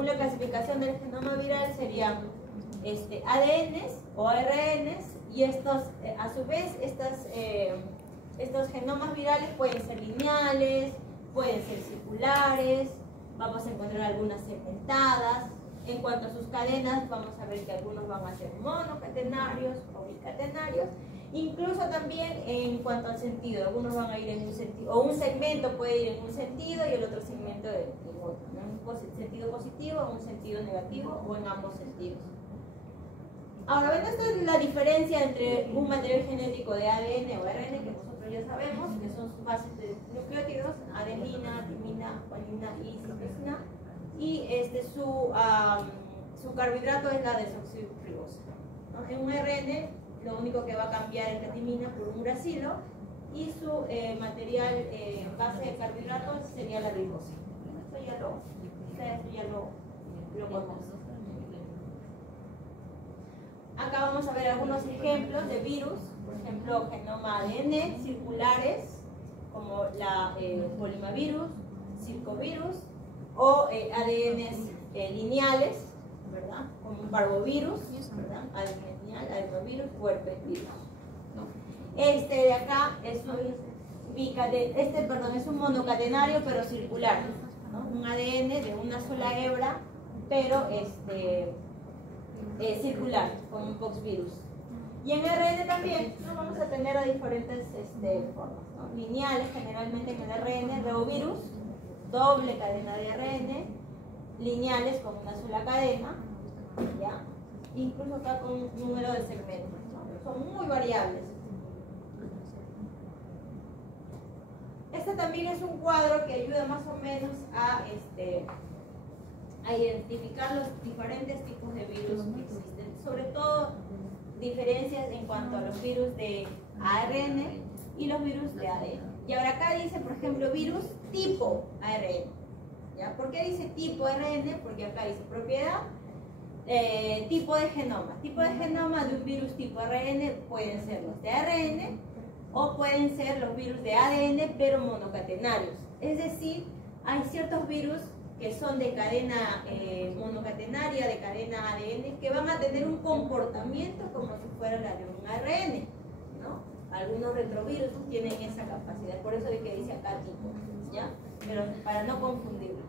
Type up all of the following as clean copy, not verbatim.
según la clasificación del genoma viral, serían ADNs o ARNs, y estos, a su vez, estos genomas virales pueden ser lineales, pueden ser circulares, vamos a encontrar algunas segmentadas. En cuanto a sus cadenas, vamos a ver que algunos van a ser monocatenarios o bicatenarios. Incluso también en cuanto al sentido, algunos van a ir en un sentido, o un segmento puede ir en un sentido y el otro segmento en otro, ¿no? Un sentido positivo, un sentido negativo o en ambos sentidos. Ahora, bueno, esta es la diferencia entre un material genético de ADN o ARN, que nosotros ya sabemos, que son sus bases de nucleótidos, adenina, timina, guanina y citosina, y su carbohidrato es la desoxirribosa, ¿no? En un ARN, lo único que va a cambiar es la timina por un uracilo, y su material base de carbohidratos sería la ribosa. Esto ya lo conocen. Acá vamos a ver algunos ejemplos de virus, por ejemplo, genoma ADN circulares, como la polimavirus, circovirus, o ADNs lineales, ¿verdad? Como un parvovirus, ¿verdad? ADN lineal, adenovirus o herpesvirus, ¿no? Este de acá es un monocatenario pero circular, ¿no? Un ADN de una sola hebra, pero circular, como un poxvirus. Y en ARN también, ¿no? Vamos a tener a diferentes formas, ¿no? Lineales, generalmente en el ARN, reovirus, doble cadena de ARN, lineales con una sola cadena, ¿ya? Incluso acá con un número de segmentos, ¿no? Son muy variables. Este también es un cuadro que ayuda más o menos a identificar los diferentes tipos de virus que existen, sobre todo diferencias en cuanto a los virus de ARN y los virus de ADN. Y ahora acá dice, por ejemplo, virus tipo ARN, ¿ya? ¿Por qué dice tipo ARN? Porque acá dice propiedad, tipo de genoma. Tipo de genoma de un virus tipo ARN pueden ser los de ARN o pueden ser los virus de ADN pero monocatenarios. Es decir, hay ciertos virus que son de cadena monocatenaria, de cadena ADN, que van a tener un comportamiento como si fuera la de un ARN, ¿no? Algunos retrovirus tienen esa capacidad, por eso es que dice acá tipo, ¿ya? Pero para no confundirlos.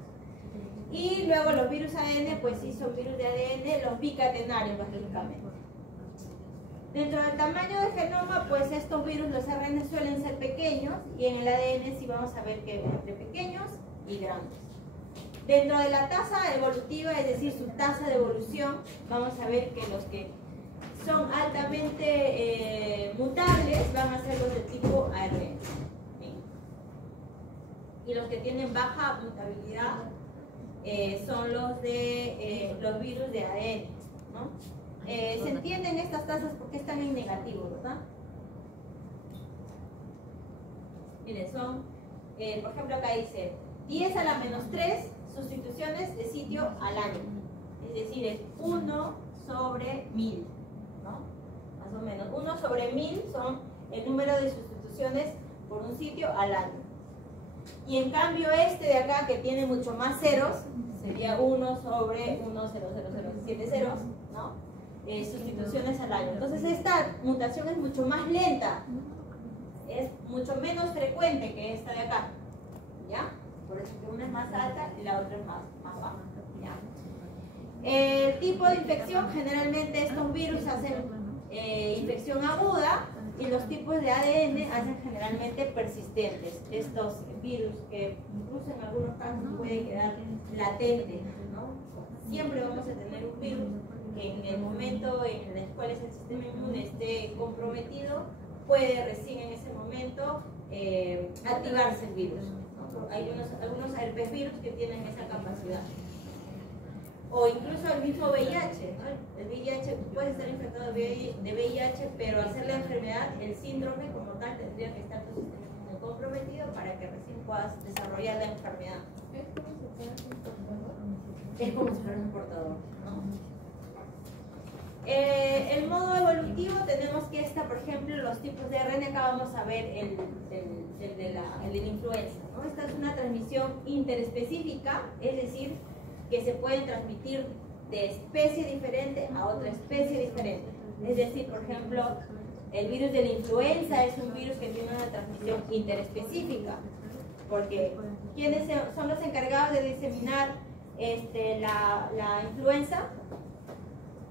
Y luego los virus ADN, pues sí son virus de ADN, los bicatenarios, lógicamente. Dentro del tamaño del genoma, pues estos virus, los ARN suelen ser pequeños, y en el ADN sí vamos a ver que entre pequeños y grandes. Dentro de la tasa evolutiva, es decir, su tasa de evolución, vamos a ver que los que son altamente mutables van a ser los de tipo ARN. ¿Sí? Y los que tienen baja mutabilidad son los de los virus de ADN, ¿no? Se entienden estas tasas porque están en negativo, ¿verdad? Miren, son, por ejemplo, acá dice 10 a la menos 3 sustituciones de sitio al año. Es decir, es 1 sobre 1000, ¿no? Más o menos. 1 sobre 1000 son el número de sustituciones por un sitio al año. Y en cambio este de acá, que tiene mucho más ceros, sería 1 sobre 1,000,7 ceros, ¿no? Sustituciones al año. Entonces esta mutación es mucho más lenta, es mucho menos frecuente que esta de acá, ¿ya? Por eso que una es más alta y la otra es más baja, ¿ya? El tipo de infección, generalmente estos virus hacen infección aguda, y los tipos de ADN hacen generalmente persistentes. Estos virus que incluso en algunos casos pueden quedar latentes, ¿no? Siempre vamos a tener un virus que en el momento en el cual el sistema inmune esté comprometido, puede recién en ese momento activarse el virus, ¿no? Hay algunos herpesvirus que tienen esa capacidad. O incluso el mismo VIH, ¿no? El VIH puede estar infectado de VIH, pero al ser la enfermedad, el síndrome como tal tendría que estar tu sistema inmune comprometido para que recién puedas desarrollar la enfermedad. Es como si fuera un portador, ¿no? El modo evolutivo, tenemos que por ejemplo, los tipos de ARN, acá vamos a ver el de la influenza, ¿no? Esta es una transmisión interespecífica, es decir, que se pueden transmitir de especie diferente a otra especie diferente. Es decir, por ejemplo, el virus de la influenza es un virus que tiene una transmisión interespecífica, porque ¿quiénes son los encargados de diseminar la influenza?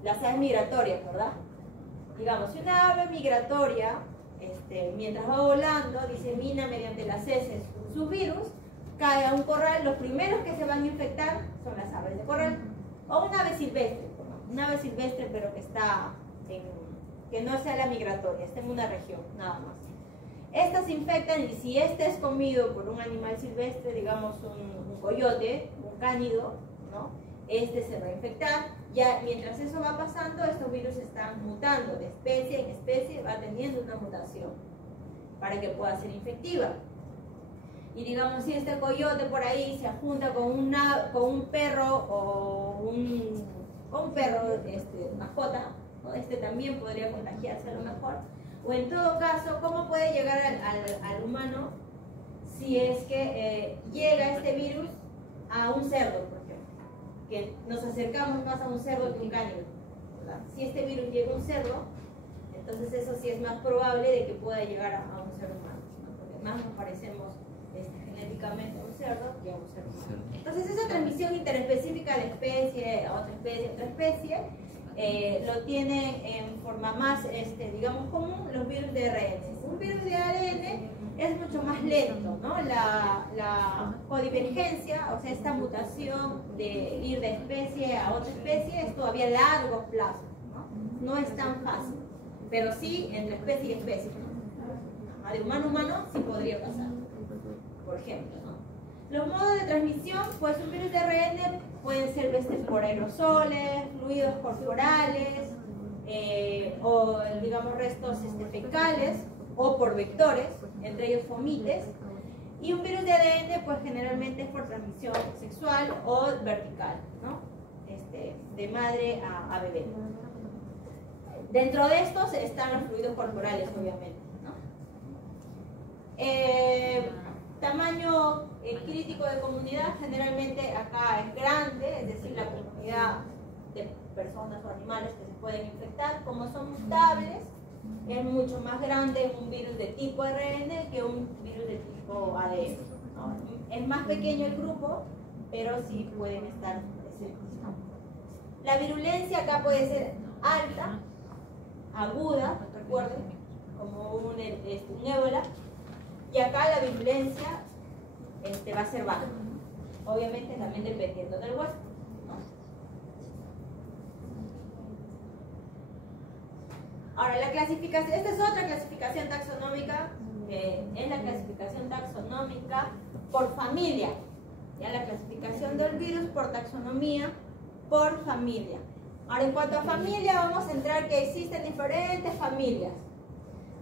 Las aves migratorias, ¿verdad? Digamos, si una ave migratoria, mientras va volando, disemina mediante las heces sus virus, cae a un corral, los primeros que se van a infectar son las aves de corral, o una ave silvestre, pero que está que no sea la migratoria, está en una región, nada más. Estas se infectan, y si este es comido por un animal silvestre, digamos un coyote, un cánido, ¿no? Se va a infectar. Ya mientras eso va pasando, estos virus están mutando de especie en especie, va teniendo una mutación para que pueda ser infectiva. Y digamos, si este coyote por ahí se junta con un perro o un perro mascota, ¿no? También podría contagiarse a lo mejor. O en todo caso, ¿cómo puede llegar al humano si es que llega este virus a un cerdo, por ejemplo? Que nos acercamos más a un cerdo que un cánido, ¿verdad? Si este virus llega a un cerdo, entonces eso sí es más probable de que pueda llegar a un ser humano, ¿no? Porque más nos parecemos genéticamente a un cerdo que a un ser humano. Entonces esa transmisión interespecífica de especie a otra especie, lo tienen en forma más, digamos, común los virus de ARN. Un virus de ARN es mucho más lento, ¿no? La codivergencia, o sea, esta mutación de ir de especie a otra especie es todavía a largo plazo, ¿no? No es tan fácil, pero sí entre especie y especie, ¿no? De humano a humano sí podría pasar, por ejemplo, ¿no? Los modos de transmisión, pues un virus de ARN pueden ser por aerosoles, fluidos corporales, o digamos restos fecales, o por vectores, entre ellos fomites. Y un virus de ADN pues generalmente es por transmisión sexual o vertical, ¿no? De madre a bebé. Dentro de estos están los fluidos corporales, obviamente, ¿no? Tamaño crítico de comunidad, generalmente acá es grande, es decir, la comunidad de personas o animales que se pueden infectar, como son mutables, es mucho más grande un virus de tipo ARN que un virus de tipo ADN, ¿no? Es más pequeño el grupo, pero sí pueden estar presentes, ¿no? La virulencia acá puede ser alta, aguda, recuerden, como un ébola, y acá la virulencia va a ser baja, obviamente también dependiendo del huésped, ¿no? Ahora, la clasificación, esta es otra clasificación taxonómica, es la clasificación taxonómica por familia, ya la clasificación del virus por taxonomía por familia. Ahora, en cuanto a familia, vamos a entrar que existen diferentes familias.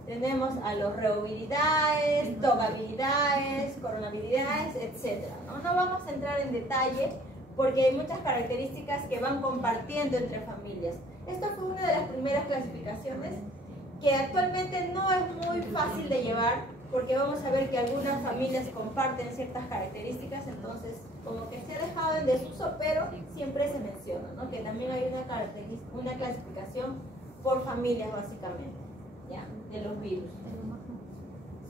Tenemos a los reoviridae, tobacviridae, coronaviridae, etc. ¿no? No vamos a entrar en detalle porque hay muchas características que van compartiendo entre familias. Esta fue una de las primeras clasificaciones que actualmente no es muy fácil de llevar porque vamos a ver que algunas familias comparten ciertas características, entonces como que se ha dejado en desuso, pero siempre se menciona, ¿no? Que también hay una clasificación por familias básicamente, ¿ya? De los virus.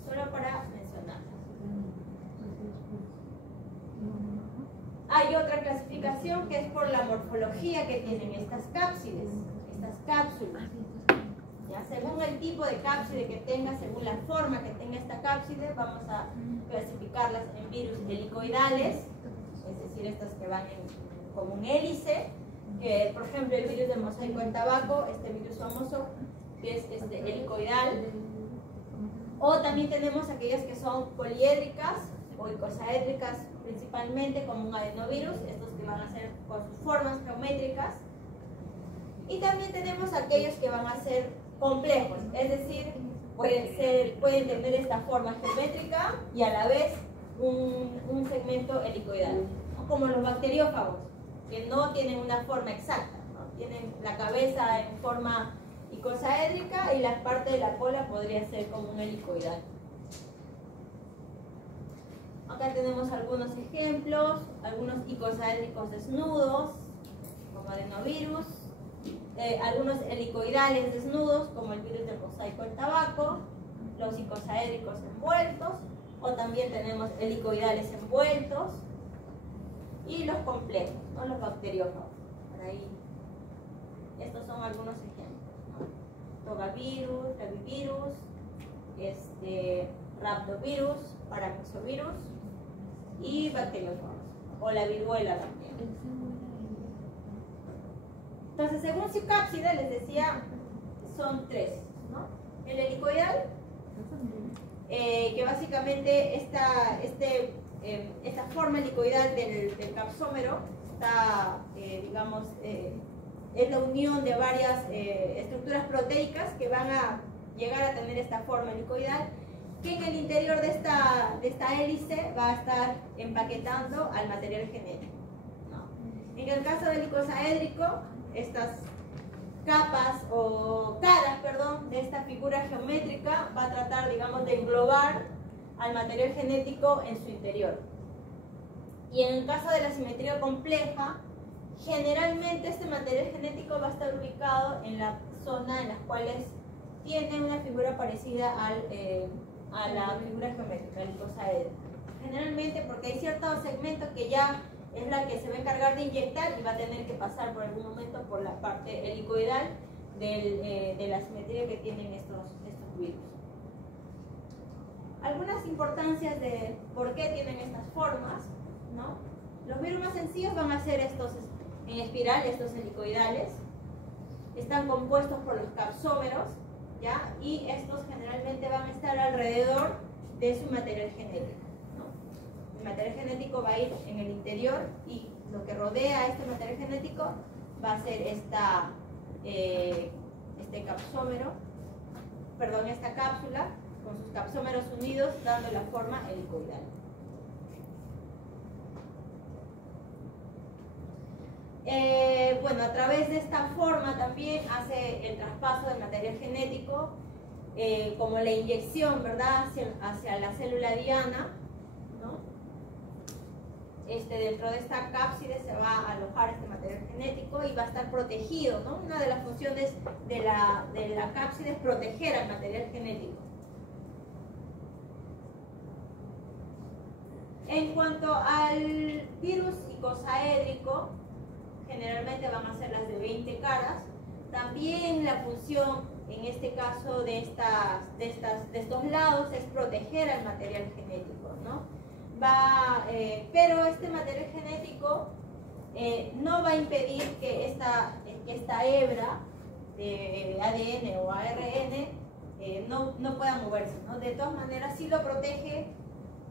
Solo para mencionar. Hay otra clasificación que es por la morfología que tienen estas cápsulas. ¿Ya? Según el tipo de cápside que tenga, según la forma que tenga esta cápside, vamos a clasificarlas en virus helicoidales, es decir, estas que van como un hélice, que por ejemplo el virus del mosaico del tabaco, este virus famoso, que es helicoidal. O también tenemos aquellas que son poliédricas o icosaédricas principalmente, como un adenovirus, estos que van a ser con sus formas geométricas. Y también tenemos aquellos que van a ser complejos, es decir, pueden tener esta forma geométrica y a la vez un segmento helicoidal, ¿no? Como los bacteriófagos, que no tienen una forma exacta, ¿no? Tienen la cabeza en forma icosaédrica y la parte de la cola podría ser como un helicoidal. Ok, Acá tenemos algunos ejemplos, algunos icosaédricos desnudos, como adenovirus, algunos helicoidales desnudos, como el virus del mosaico del tabaco, los icosaédricos envueltos, o también tenemos helicoidales envueltos, y los complejos, ¿no? Los bacteriófagos. Por ahí, estos son algunos ejemplos, ¿no? Togavirus, flavivirus, rhabdovirus, paramyxovirus y bacteriófagos, o la viruela también. Entonces, según su cápside, les decía, son tres, ¿no? El helicoidal, que básicamente esta forma helicoidal del capsómero está, digamos, es la unión de varias estructuras proteicas que van a llegar a tener esta forma helicoidal, que en el interior de esta hélice va a estar empaquetando al material genético, ¿no? En el caso del icosaédrico, estas capas o caras, perdón, de esta figura geométrica va a tratar, digamos, de englobar al material genético en su interior. Y en el caso de la simetría compleja, generalmente este material genético va a estar ubicado en la zona en las cuales tiene una figura parecida a la figura geométrica, el icosaédrico. Generalmente porque hay ciertos segmentos que ya es la que se va a encargar de inyectar y va a tener que pasar por algún momento por la parte helicoidal de la simetría que tienen estos virus. Algunas importancias de por qué tienen estas formas, ¿no? Los virus más sencillos van a ser estos en espiral, estos helicoidales. Están compuestos por los capsómeros, ¿ya? Y estos generalmente van a estar alrededor de su material genético, ¿no? El material genético va a ir en el interior y lo que rodea a este material genético va a ser esta cápsula con sus capsómeros unidos dando la forma helicoidal. Bueno, a través de esta forma también hace el traspaso del material genético, como la inyección, ¿verdad?, hacia la célula diana, ¿no? Dentro de esta cápside se va a alojar este material genético y va a estar protegido, ¿no? Una de las funciones de la cápside es proteger al material genético. En cuanto al virus icosaédrico, generalmente van a ser las de 20 caras. También la función, en este caso, de estos lados es proteger al material genético, ¿no? Pero este material genético no va a impedir que esta hebra de ADN o ARN no pueda moverse, ¿no? De todas maneras, sí lo protege,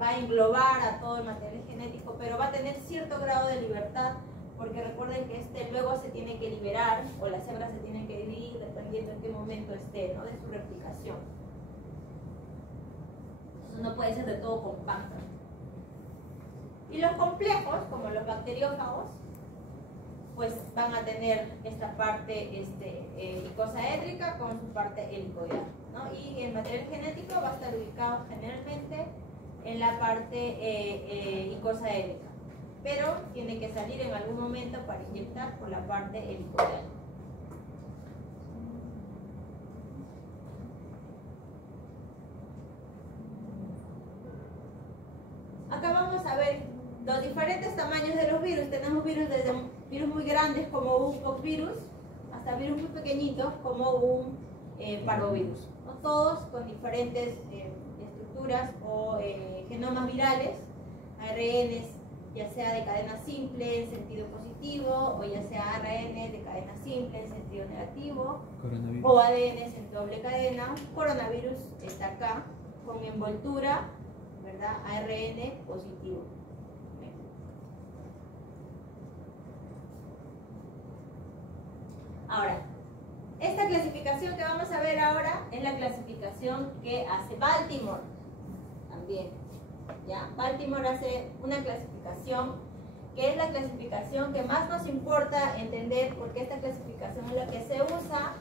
va a englobar a todo el material genético, pero va a tener cierto grado de libertad, porque recuerden que luego se tiene que liberar, o las hebras se tienen que dividir dependiendo en qué momento esté, ¿no?, de su replicación. Eso no puede ser de todo compacto. Y los complejos, como los bacteriófagos, pues van a tener esta parte icosaédrica con su parte helicoidal, ¿no? Y el material genético va a estar ubicado generalmente en la parte icosaédrica, pero tiene que salir en algún momento para inyectar por la parte helicoidal. Acá vamos a ver los diferentes tamaños de los virus. Tenemos virus desde virus muy grandes como un poxvirus hasta virus muy pequeñitos como un parvovirus, ¿no? Todos con diferentes estructuras o genomas virales, ARNs, ya sea de cadena simple en sentido positivo, o ya sea ARN de cadena simple en sentido negativo, o ADN en doble cadena. Coronavirus está acá con envoltura, ¿verdad?, ARN positivo. Ahora, esta clasificación que vamos a ver ahora es la clasificación que hace Baltimore también, ¿ya? Baltimore hace una clasificación que es la clasificación que más nos importa entender, porque esta clasificación es la que se usa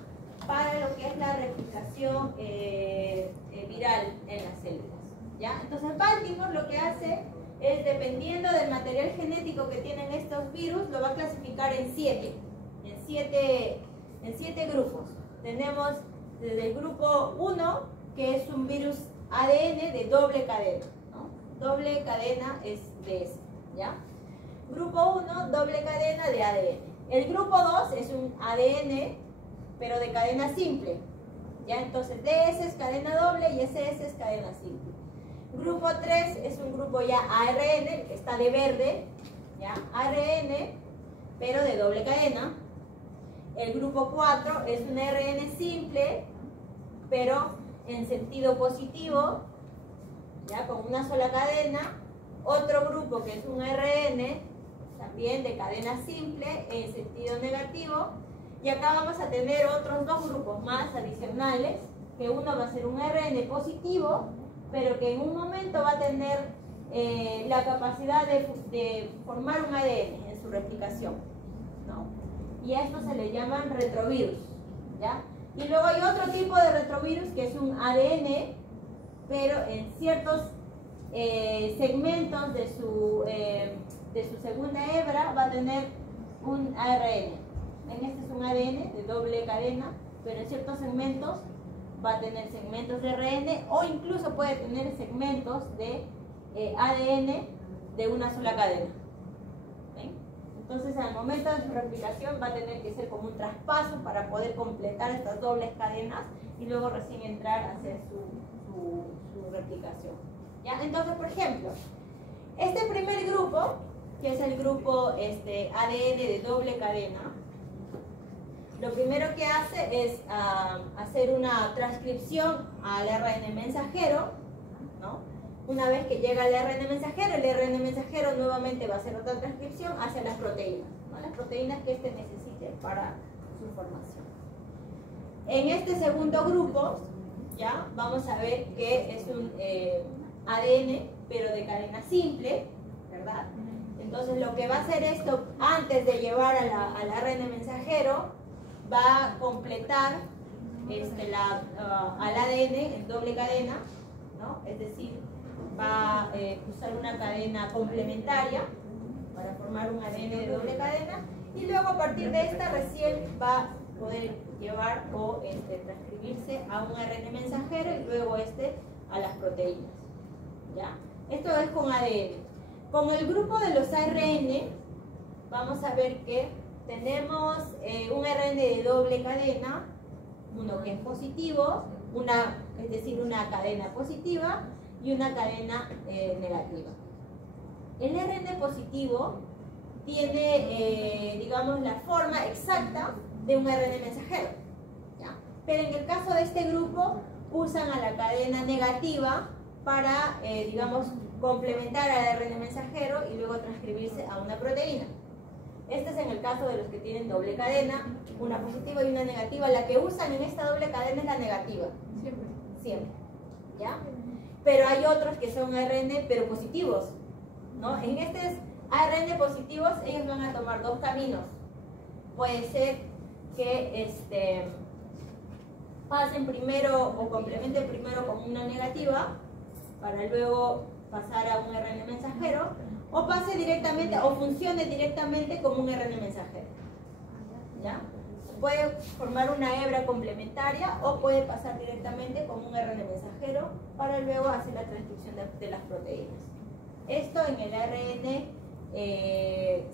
para lo que es la replicación viral en las células, ¿ya? Entonces Baltimore lo que hace es dependiendo del material genético que tienen estos virus, lo va a clasificar en siete grupos. Tenemos desde el grupo 1, que es un virus ADN de doble cadena, ¿no? Doble cadena es DS, ¿ya? Grupo 1, doble cadena de ADN. El grupo 2 es un ADN, pero de cadena simple, ¿ya? Entonces DS es cadena doble y SS es cadena simple. Grupo 3 es un grupo ya ARN, que está de verde, ¿ya? ARN, pero de doble cadena. El grupo 4 es un ARN simple, pero en sentido positivo, ¿ya? Con una sola cadena. Otro grupo que es un ARN, también de cadena simple, en sentido negativo. Y acá vamos a tener otros dos grupos más adicionales, que uno va a ser un ARN positivo, pero que en un momento va a tener la capacidad de formar un ADN en su replicación, ¿no? Y a esto se le llaman retrovirus, ¿ya? Y luego hay otro tipo de retrovirus que es un ADN, pero en ciertos segmentos de su segunda hebra va a tener un ARN. Este es un ADN de doble cadena, pero en ciertos segmentos va a tener segmentos de ARN o incluso puede tener segmentos de ADN de una sola cadena. ¿Ven? Entonces, al momento de su replicación va a tener que ser como un traspaso para poder completar estas dobles cadenas y luego recién entrar a hacer su replicación. ¿Ya? Entonces, por ejemplo, este primer grupo, que es el grupo ADN de doble cadena, lo primero que hace es hacer una transcripción al ARN mensajero, ¿no? Una vez que llega al ARN mensajero, el ARN mensajero nuevamente va a hacer otra transcripción hacia las proteínas, ¿no? Las proteínas que necesite para su formación. En este segundo grupo, ya vamos a ver que es un ADN, pero de cadena simple, ¿verdad? Entonces, lo que va a hacer esto antes de llevar al ARN mensajero, va a completar al ADN en doble cadena, ¿no? Es decir, va a usar una cadena complementaria para formar un ADN de doble cadena y luego a partir de esta recién va a poder llevar o transcribirse a un ARN mensajero y luego a las proteínas, ¿ya? Esto es con ADN. Con el grupo de los ARN vamos a ver que tenemos un ARN de doble cadena, uno que es positivo, es decir, una cadena positiva y una cadena negativa. El ARN positivo tiene, digamos, la forma exacta de un ARN mensajero, ¿ya? Pero en el caso de este grupo usan a la cadena negativa para, digamos, complementar al ARN mensajero y luego transcribirse a una proteína. Este es en el caso de los que tienen doble cadena, una positiva y una negativa. La que usan en esta doble cadena es la negativa. Siempre. ¿Ya? Pero hay otros que son ARN pero positivos, ¿no? En estos ARN positivos ellos van a tomar dos caminos. Puede ser que pasen primero o complementen primero con una negativa para luego pasar a un ARN mensajero, o pase directamente o funcione directamente como un ARN mensajero, ¿ya? Puede formar una hebra complementaria o puede pasar directamente como un ARN mensajero para luego hacer la transcripción de las proteínas. Esto en el ARN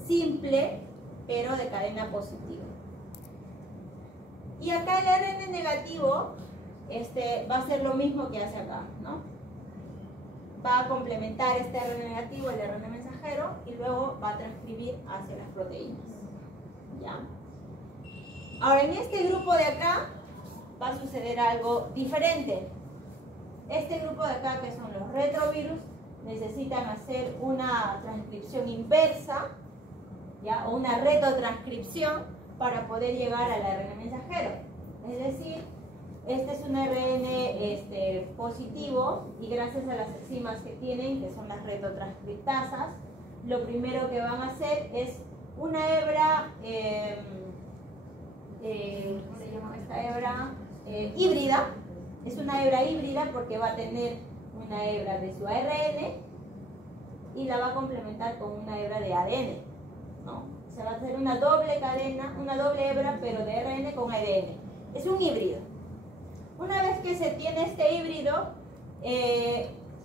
simple, pero de cadena positiva. Y acá el ARN negativo va a ser lo mismo que hace acá, ¿no? Va a complementar este ARN negativo, el ARN mensajero, y luego va a transcribir hacia las proteínas, ¿ya? Ahora, en este grupo de acá va a suceder algo diferente. Este grupo de acá, que son los retrovirus, necesitan hacer una transcripción inversa, ¿ya? O una retrotranscripción para poder llegar al ARN mensajero. Es decir, este es un ARN positivo y gracias a las enzimas que tienen, que son las retrotranscriptasas, lo primero que van a hacer es una hebra, ¿cómo se llama esta hebra? Híbrida. Es una hebra híbrida porque va a tener una hebra de su ARN y la va a complementar con una hebra de ADN, ¿no? Se va a hacer una doble cadena, una doble hebra, pero de RN con ADN. Es un híbrido. Una vez que se tiene este híbrido,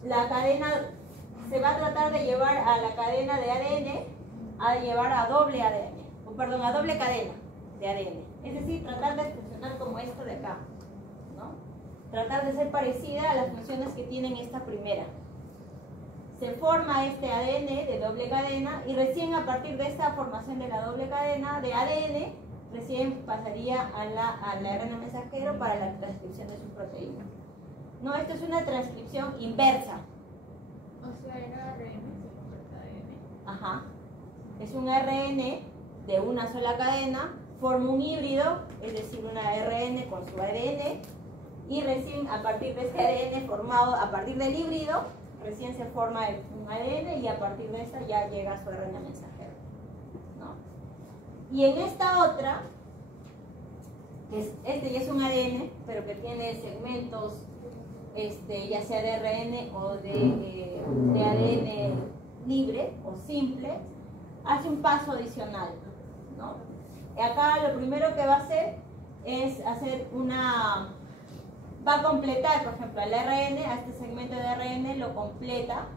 la cadena se va a tratar de llevar a la cadena de ADN, a llevar a doble ADN, o perdón, a doble cadena de ADN. Es decir, tratar de funcionar como esto de acá, ¿no? Tratar de ser parecida a las funciones que tienen esta primera. Se forma este ADN de doble cadena y recién a partir de esta formación de la doble cadena de ADN, recién pasaría a la RNA mensajero para la transcripción de su proteína. No, esto es una transcripción inversa. O sea, era ARN, se convierte a ADN. Ajá. Es un RN de una sola cadena, forma un híbrido, es decir, una RN con su ADN, y recién a partir de este ADN formado, a partir del híbrido, recién se forma un ADN y a partir de esta ya llega a su RNA mensajero, ¿no? Y en esta otra, este ya es un ADN, pero que tiene segmentos, ya sea de RN o de ADN libre o simple, hace un paso adicional, ¿no? Acá lo primero que va a hacer es va a completar, por ejemplo, el RN, a este segmento de RN lo completa,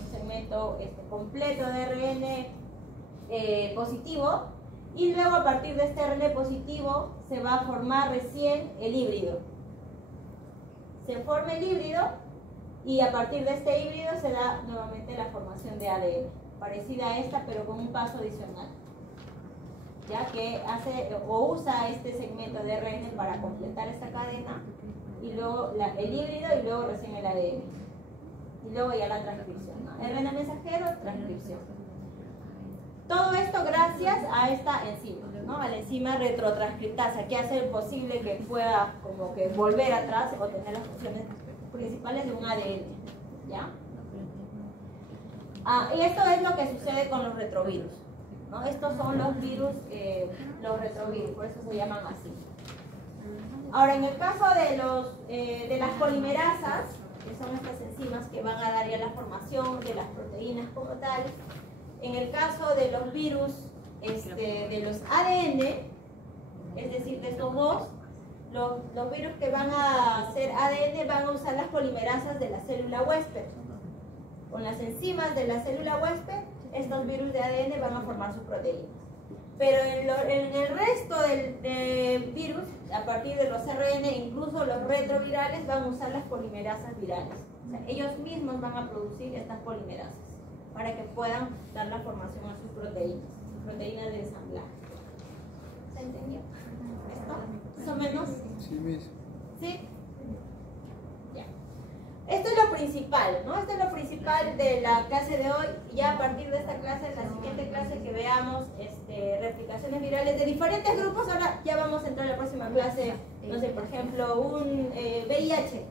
un segmento completo de RN positivo, y luego a partir de este RN positivo se va a formar recién el híbrido. Se forma el híbrido y a partir de este híbrido se da nuevamente la formación de ADN, parecida a esta pero con un paso adicional, ya que hace o usa este segmento de RN para completar esta cadena, y luego el híbrido y luego recién el ADN, y luego ya la transcripción, ¿no? RNA mensajero, transcripción. Todo esto gracias a esta enzima, ¿no? A la enzima retrotranscriptasa, que hace posible que pueda como que volver atrás o tener las funciones principales de un ADN, ¿ya? Y esto es lo que sucede con los retrovirus, ¿no? Estos son los virus, los retrovirus, por eso se llaman así. Ahora, en el caso de las polimerasas, que son estas enzimas que van a dar ya la formación de las proteínas como tal, en el caso de los virus, de los ADN, es decir, de estos dos, los virus que van a hacer ADN van a usar las polimerasas de la célula huésped. Con las enzimas de la célula huésped, estos virus de ADN van a formar sus proteínas. Pero en el resto del virus, a partir de los RN, incluso los retrovirales, van a usar las polimerasas virales. O sea, ellos mismos van a producir estas polimerasas para que puedan dar la formación a sus proteínas de ensamblaje. ¿Se entendió? ¿Esto? ¿Más o menos? Sí, Miss. ¿Sí? Ya. Esto es lo principal, ¿no? Esto es lo principal de la clase de hoy. Ya a partir de esta clase, en la siguiente clase que veamos replicaciones virales de diferentes grupos, ahora ya vamos a entrar a la próxima clase, no sé, por ejemplo, un VIH,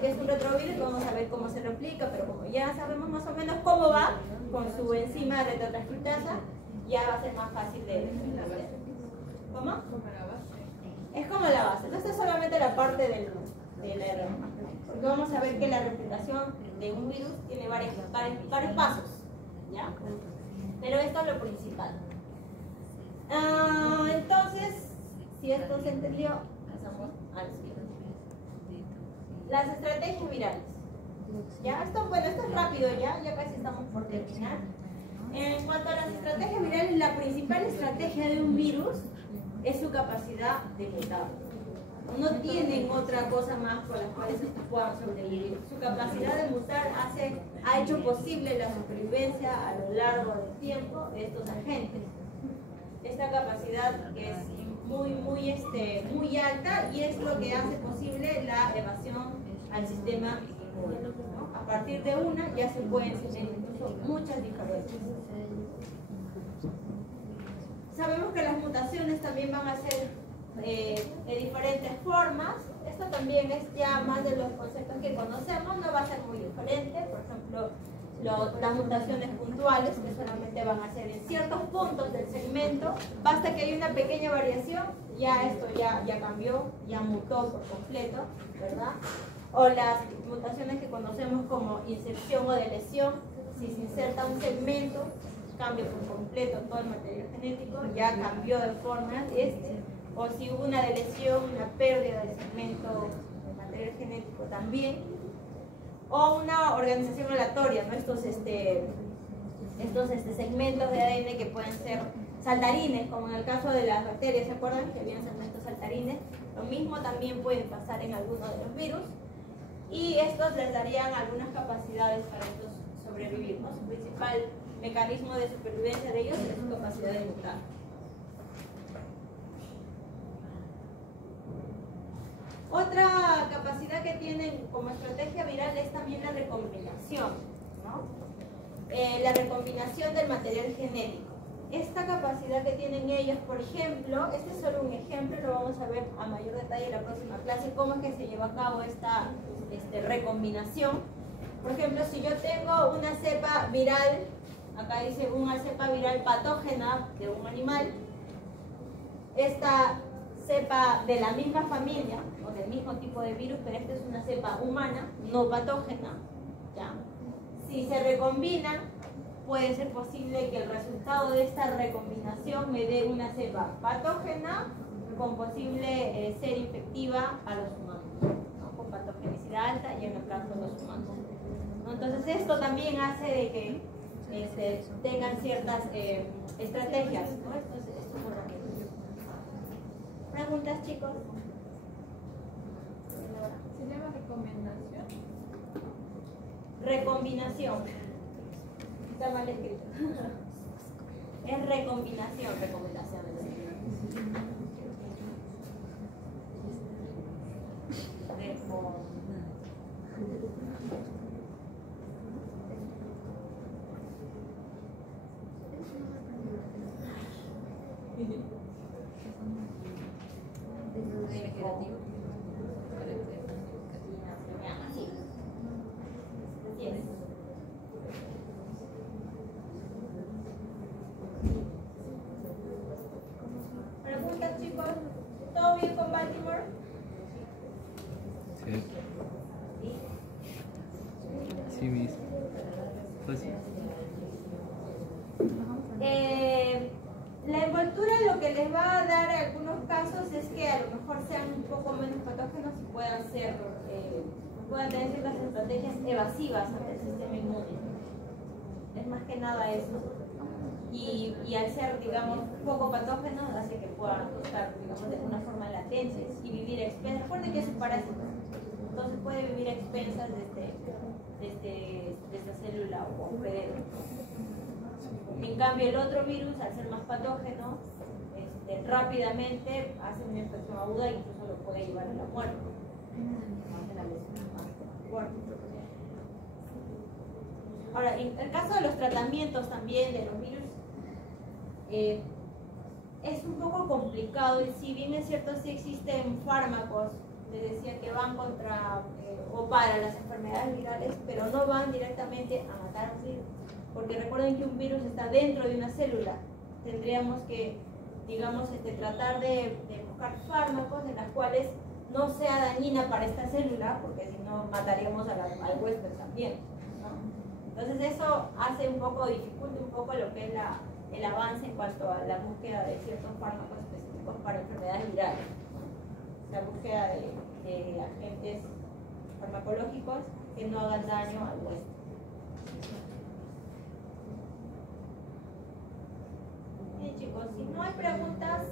que es un retrovirus, vamos a ver cómo se replica, pero como ya sabemos más o menos cómo va con su enzima retrotranscriptasa, ya va a ser más fácil de entender. ¿Cómo? Es como la base. Esta es solamente la parte del RNA. Porque vamos a ver que la replicación de un virus tiene varios pasos, ¿ya? Pero esto es lo principal. Entonces, si esto se entendió, pasamos al siguiente. Las estrategias virales. ¿Ya? Esto es rápido ya casi estamos por terminar. En cuanto a las estrategias virales, la principal estrategia de un virus es su capacidad de mutar. No tienen otra cosa más con las cuales estos puedan sobrevivir. Su capacidad de mutar ha hecho posible la supervivencia a lo largo del tiempo de estos agentes. Esta capacidad es muy alta y es lo que hace posible la evasión al sistema inmune, ¿no? A partir de una ya se pueden tener incluso muchas diferencias. Sabemos que las mutaciones también van a ser de diferentes formas. Esto también es ya más de los conceptos que conocemos, no va a ser muy diferente. Por ejemplo, las mutaciones puntuales, que solamente van a ser en ciertos puntos del segmento, basta que haya una pequeña variación, ya esto ya cambió, ya mutó por completo, ¿verdad? O las mutaciones que conocemos como inserción o deleción, si se inserta un segmento, cambia por completo todo el material genético, ya cambió de forma o si hubo una lesión, una pérdida del segmento de material genético también, o una organización aleatoria, ¿no? Estos segmentos de ADN que pueden ser saltarines, como en el caso de las bacterias, ¿se acuerdan que habían segmentos saltarines? Lo mismo también puede pasar en algunos de los virus, y estos les darían algunas capacidades para estos sobrevivir, ¿no? Su principal mecanismo de supervivencia de ellos es su capacidad de mutar. Otra capacidad que tienen como estrategia viral es también la recombinación, ¿no? La recombinación del material genético. Esta capacidad que tienen ellos, por ejemplo, este es solo un ejemplo, lo vamos a ver a mayor detalle en la próxima clase, cómo es que se lleva a cabo esta recombinación. Por ejemplo, si yo tengo una cepa viral, acá dice una cepa viral patógena de un animal, esta cepa de la misma familia o del mismo tipo de virus, pero esta es una cepa humana, no patógena, ¿ya? Si se recombina, puede ser posible que el resultado de esta recombinación me dé una cepa patógena con posible ser infectiva a los humanos, ¿no? Con patogenicidad alta y en el caso de los humanos, ¿no? Entonces esto también hace de que tengan ciertas estrategias, ¿no? Esto es por lo que... ¿Preguntas, chicos? ¿Se llama recomendación? Recombinación. Está mal escrito. Es recombinación, recomendación. ¿Preguntas, chicos? ¿Todo bien con Baltimore? Sí. Sí, mis. Fácil. La envoltura lo que les va a dar en algunos casos es que a lo mejor sean un poco menos patógenos y puedan tener ciertas estrategias evasivas ante el sistema inmune. Es más que nada eso. Y al ser, digamos, poco patógenos, hace que puedan estar, digamos, de una forma latentes y vivir a expensas. Recuerden que es un parásito, entonces puede vivir a expensas de esta célula o hospedero. En cambio, el otro virus, al ser más patógeno, rápidamente hace una infección aguda e incluso lo puede llevar a la muerte. Ahora, en el caso de los tratamientos también de los virus, es un poco complicado, y si bien es cierto, sí existen fármacos, les decía, que van contra o para las enfermedades virales, pero no van directamente a matar un virus, porque recuerden que un virus está dentro de una célula. Tendríamos que, digamos, tratar de buscar fármacos en las cuales no sea dañina para esta célula, porque si no mataríamos al huésped también, ¿no? Entonces eso hace un poco, dificulta un poco lo que es el avance en cuanto a la búsqueda de ciertos fármacos específicos para enfermedades virales, ¿no? La búsqueda de agentes farmacológicos que no hagan daño al huésped. Bien, chicos, si no hay preguntas,